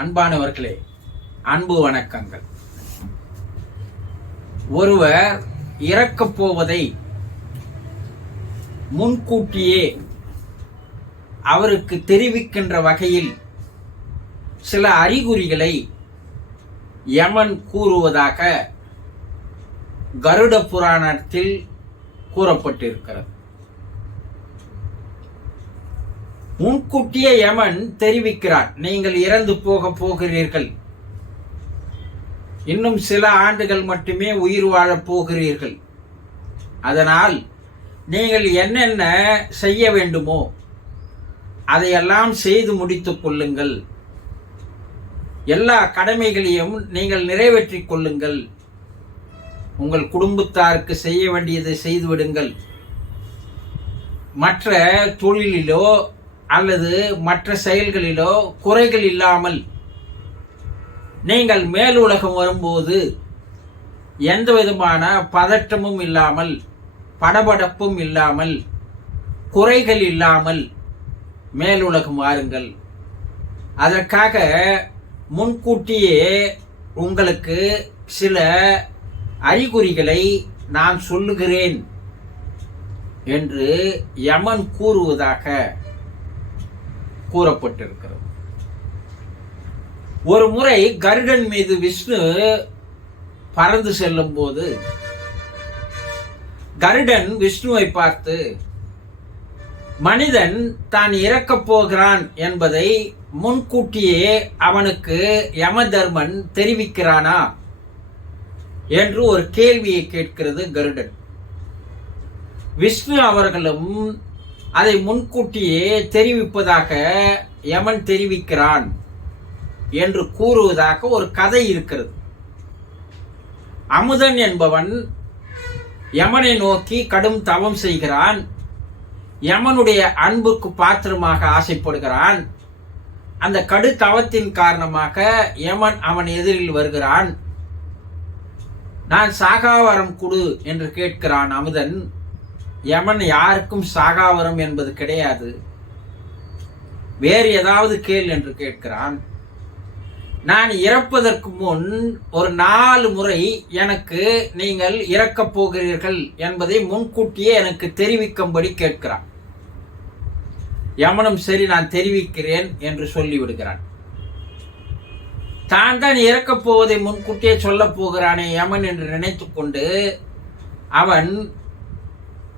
அன்பானவர்களே அன்பு வணக்கங்கள். ஒருவர் இறக்கப் போவதை முன்கூட்டியே அவருக்கு தெரிவிக்கின்ற வகையில் சில அறிகுறிகளை யமன் கூறுவதாக கருட புராணத்தில் கூறப்பட்டிருக்கிறது. முன்கூட்டியே யமன் தெரிவிக்கிறார். நீங்கள் இறந்து போக போகிறீர்கள். இன்னும் சில ஆண்டுகள் மட்டுமே உயிர் வாழப் போகிறீர்கள். அதனால் நீங்கள் என்னென்ன செய்ய வேண்டுமோ அதையெல்லாம் செய்து முடித்துக் கொள்ளுங்கள். எல்லா கடமைகளையும் நீங்கள் நிறைவேற்றிக் கொள்ளுங்கள். உங்கள் குடும்பத்தாருக்கு செய்ய வேண்டியதை செய்துவிடுங்கள் மற்ற தொழிலிலோ அல்லது மற்ற செயல்களிலோ குறைகள் இல்லாமல் நீங்கள் மேலுலகம் வரும்போது எந்த விதமான பதற்றமும் இல்லாமல் படபடப்பும் இல்லாமல் குறைகள் இல்லாமல் மேலுலகம் வாருங்கள். அதற்காக முன்கூட்டியே உங்களுக்கு சில அறிகுறிகளை நான் சொல்லுகிறேன் என்று யமன் கூறுவதாக கூறப்பட்டிருக்கிறது. ஒரு முறை கருடன் மீது விஷ்ணு பறந்து செல்லும் போது கருடன் விஷ்ணுவை பார்த்து மனிதன் தான் இறக்கப் போகிறான் என்பதை முன்கூட்டியே அவனுக்கு யமதர்மன் தெரிவிக்கிறானா? என்று ஒரு கேள்வியை கேட்கிறது கருடன். விஷ்ணு அவர்களும் அதை முன்கூட்டியே தெரிவிப்பதாக யமன் தெரிவிக்கிறான் என்று கூறுவதாக ஒரு கதை இருக்கிறது. அமுதன் என்பவன் யமனை நோக்கி கடும் தவம் செய்கிறான். யமனுடைய அன்புக்கு பாத்திரமாக ஆசைப்படுகிறான். அந்த கடு தவத்தின் காரணமாக யமன் அவன் எதிரில் வருகிறான். நான் சாகாவரம் கொடு என்று கேட்கிறான் அமுதன். யமன் யாருக்கும் சாகாவரம் என்பது கிடையாது. வேறு ஏதாவது கேள் என்று கேட்கிறான். நான் இறப்பதற்கு முன் ஒரு நாலு முறை எனக்கு நீங்கள் இறக்கப் போகிறீர்கள் என்பதை முன்கூட்டியே எனக்கு தெரிவிக்கும்படி கேட்கிறான். யமனும் சரி நான் தெரிவிக்கிறேன் என்று சொல்லிவிடுகிறான். தான் தான் இறக்கப் போவதை முன்கூட்டியே சொல்லப் போகிறானே யமன் என்று நினைத்து கொண்டு அவன்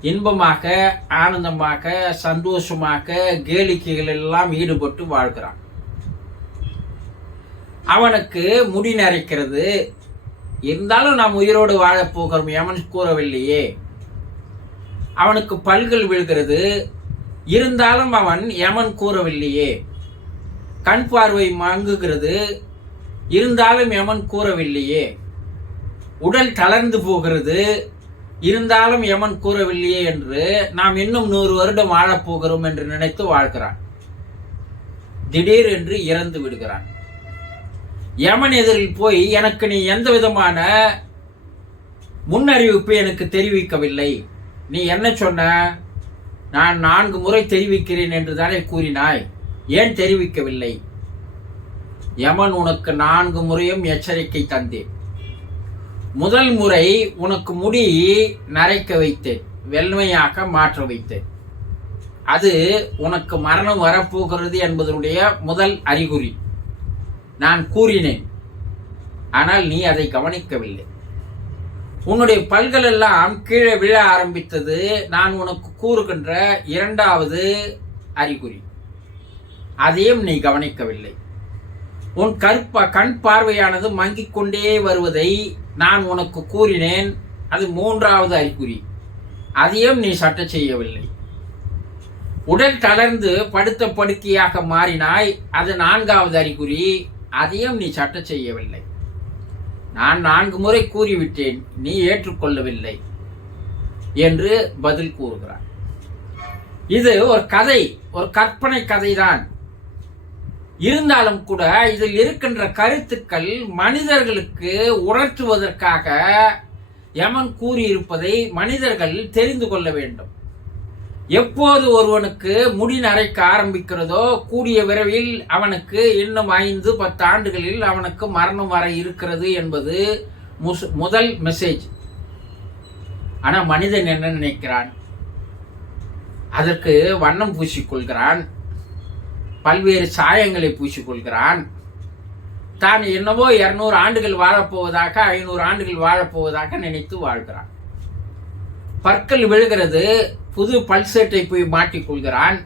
இன்பமாக ஆனந்தமாக சந்தோஷமாக கேளிக்கைகள் எல்லாம் ஈடுபட்டு வாழ்கிறான். அவனுக்கு முடி நரைக்கிறது. இருந்தாலும் நாம் உயிரோடு வாழப்போகிறோம் போகிறோம் கூறவில்லையே. அவனுக்கு பல்கள் விழுகிறது. இருந்தாலும் அவன் எமன் கூறவில்லையே. கண் பார்வை மங்குகிறது. இருந்தாலும் எமன் கூறவில்லையே. உடல் தளர்ந்து போகிறது. இருந்தாலும் யமன் கூறவில்லையே என்று நாம் இன்னும் நூறு வருடம் வாழப் போகிறோம் என்று நினைத்து வாழ்கிறான். திடீர் என்று இறந்து விடுகிறான். யமன் எதிரில் போய் எனக்கு நீ எந்த விதமான முன்னறிவிப்பு எனக்கு தெரிவிக்கவில்லை. நீ என்ன சொன்ன? நான் நான்கு முறை தெரிவிக்கிறேன் என்று தானே கூறினாய். ஏன் தெரிவிக்கவில்லை? யமன் உனக்கு நான்கு முறையும் எச்சரிக்கை தந்தேன். முதல் முறை உனக்கு முடி நரைக்க வைத்தேன் வெண்மையாக மாற்ற வைத்தேன். அது உனக்கு மரணம் வரப்போகிறது என்பதனுடைய முதல் அறிகுறி. நான் கூறினேன் ஆனால் நீ அதை கவனிக்கவில்லை. உன்னுடைய பல்கள் எல்லாம் கீழே விழ ஆரம்பித்தது நான் உனக்கு கூறுகின்ற இரண்டாவது அறிகுறி. அதையும் நீ கவனிக்கவில்லை. உன் கற்ப கண் பார்வையானது மங்கிக் கொண்டே வருவதை நான் உனக்கு கூறினேன். அது மூன்றாவது அறிகுறி. அதையும் நீ சட்ட செய்யவில்லை. உடல் தளர்ந்து படுத்த படுக்கையாக மாறினாய். அது நான்காவது அறிகுறி. அதையும் நீ சட்ட செய்யவில்லை. நான் நான்கு முறை கூறிவிட்டேன். நீ ஏற்றுக்கொள்ளவில்லை என்று பதில் கூறுகிறார். இது ஒரு கதை ஒரு கற்பனை கதைதான். இருந்தாலும் கூட இதில் இருக்கின்ற கருத்துக்கள் மனிதர்களுக்கு உணர்த்துவதற்காக யமன் கூறியிருப்பதை மனிதர்கள் தெரிந்து கொள்ள வேண்டும். எப்போது ஒருவனுக்கு முடி நரைக்க ஆரம்பிக்கிறதோ கூடிய விரைவில் அவனுக்கு இன்னும் ஐந்து பத்து ஆண்டுகளில் அவனுக்கு மரணம் வர இருக்கிறது என்பது முஸ்- முதல் மெசேஜ் ஆனால் மனிதன் என்ன நினைக்கிறான்? அதற்கு வண்ணம் பூசிக்கொள்கிறான். பல்வேறு சாயங்களை பூசிக்கொள்கிறான். தான் என்னவோ இருநூறு ஆண்டுகள் வாழப்போவதாக ஐநூறு ஆண்டுகள் வாழப்போவதாக நினைத்து வாழ்கிறான். பற்கள் விழுகிறது புது பல்சேட்டை போய் மாட்டிக்கொள்கிறான்.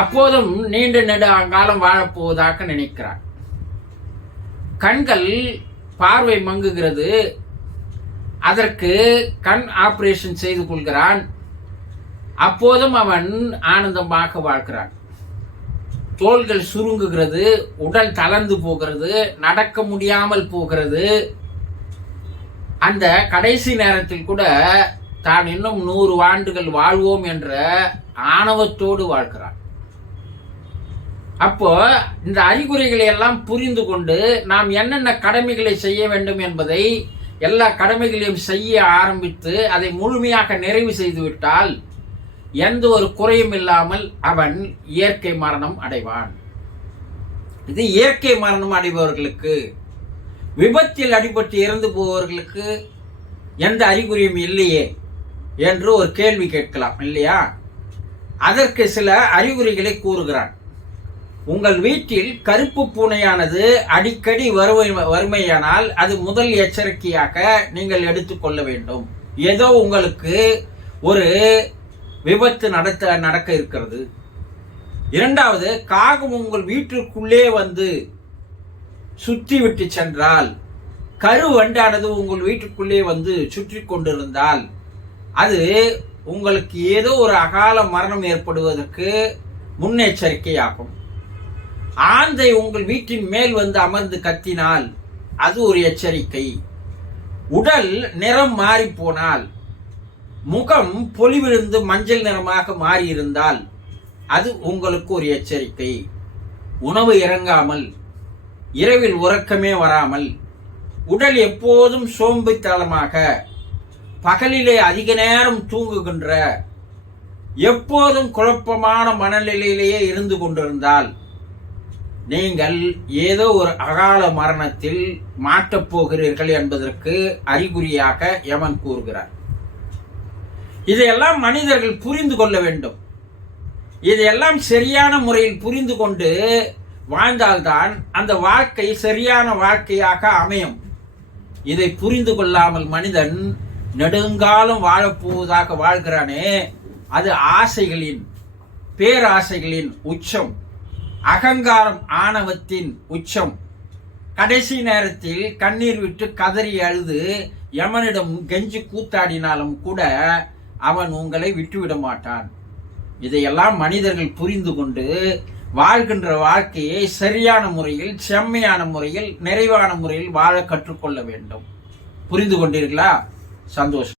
அப்போதும் நீண்ட நெடு அங்காலம் வாழப்போவதாக நினைக்கிறான். கண்கள் பார்வை மங்குகிறது. அதற்கு கண் ஆபரேஷன் செய்து கொள்கிறான். அப்போதும் அவன் ஆனந்தமாக வாழ்கிறான். தோள்கள் சுருங்குகிறது உடல் தளர்ந்து போகிறது நடக்க முடியாமல் போகிறது. அந்த கடைசி நேரத்தில் கூட தான் இன்னும் நூறு ஆண்டுகள் வாழ்வோம் என்ற ஆணவத்தோடு வாழ்கிறான் அப்போ இந்த அறிகுறிகளை எல்லாம் புரிந்து கொண்டு நாம் என்னென்ன கடமைகளை செய்ய வேண்டும் என்பதை எல்லா கடமைகளையும் செய்ய ஆரம்பித்து அதை முழுமையாக நிறைவு செய்துவிட்டால் எந்த ஒரு குறையும் இல்லாமல் அவன் இயற்கை மரணம் அடைவான். இது இயற்கை மரணம் அடைபவர்களுக்கு விபத்தில் அடிபட்டு இறந்து போபவர்களுக்கு எந்த அறிகுறியும் இல்லையே என்று ஒரு கேள்வி கேட்கலாம் இல்லையா? அதற்கு சில அறிகுறிகளை கூறுகிறான். உங்கள் வீட்டில் கருப்பு பூனையானது அடிக்கடி வறுமை வறுமையானால் அது முதல் எச்சரிக்கையாக நீங்கள் எடுத்துக்கொள்ள வேண்டும். ஏதோ உங்களுக்கு ஒரு விபத்து நடத்த நடக்க இருக்கிறது. இரண்டாவது காகம் உங்கள் வீட்டிற்குள்ளே வந்து சுற்றி விட்டு சென்றால் கரு வண்டானது உங்கள் வீட்டுக்குள்ளே வந்து சுற்றி கொண்டிருந்தால் அது உங்களுக்கு ஏதோ ஒரு அகால மரணம் ஏற்படுவதற்கு முன்னெச்சரிக்கையாகும். ஆந்தை உங்கள் வீட்டின் மேல் வந்து அமர்ந்து கத்தினால் அது ஒரு எச்சரிக்கை. உடல் நிறம் மாறி போனால் முகம் பொலிவிழுந்து மஞ்சள் நிறமாக மாறியிருந்தால் அது உங்களுக்கு ஒரு எச்சரிக்கை. உணவு இறங்காமல் இரவில் உறக்கமே வராமல் உடல் எப்போதும் சோம்புத்தளமாக பகலிலே அதிக நேரம் தூங்குகின்ற எப்போதும் குழப்பமான மனநிலையிலேயே இருந்து கொண்டிருந்தால் நீங்கள் ஏதோ ஒரு அகால மரணத்தில் மாட்டப் போகிறீர்கள் என்பதற்கு அறிகுறியாக யமன் கூறுகிறார். இதையெல்லாம் மனிதர்கள் புரிந்து கொள்ள வேண்டும். இதையெல்லாம் சரியான முறையில் புரிந்து கொண்டு வாழ்ந்தால்தான் அந்த வாழ்க்கை சரியான வாழ்க்கையாக அமையும். இதை புரிந்து கொள்ளாமல் மனிதன் நெடுங்காலம் வாழப்போவதாக வாழ்கிறானே அது ஆசைகளின் பேராசைகளின் உச்சம். அகங்காரம் ஆணவத்தின் உச்சம். கடைசி நேரத்தில் கண்ணீர் விட்டு கதறி அழுது யமனிடம் கெஞ்சி கூத்தாடினாலும் கூட அவன் உங்களை விட்டுவிட மாட்டான். இதையெல்லாம் மனிதர்கள் புரிந்து கொண்டு வாழ்கின்ற வாழ்க்கையை சரியான முறையில் செம்மையான முறையில் நிறைவான முறையில் வாழ கற்றுக்கொள்ள வேண்டும். புரிந்து கொண்டீர்களா? சந்தோஷம்.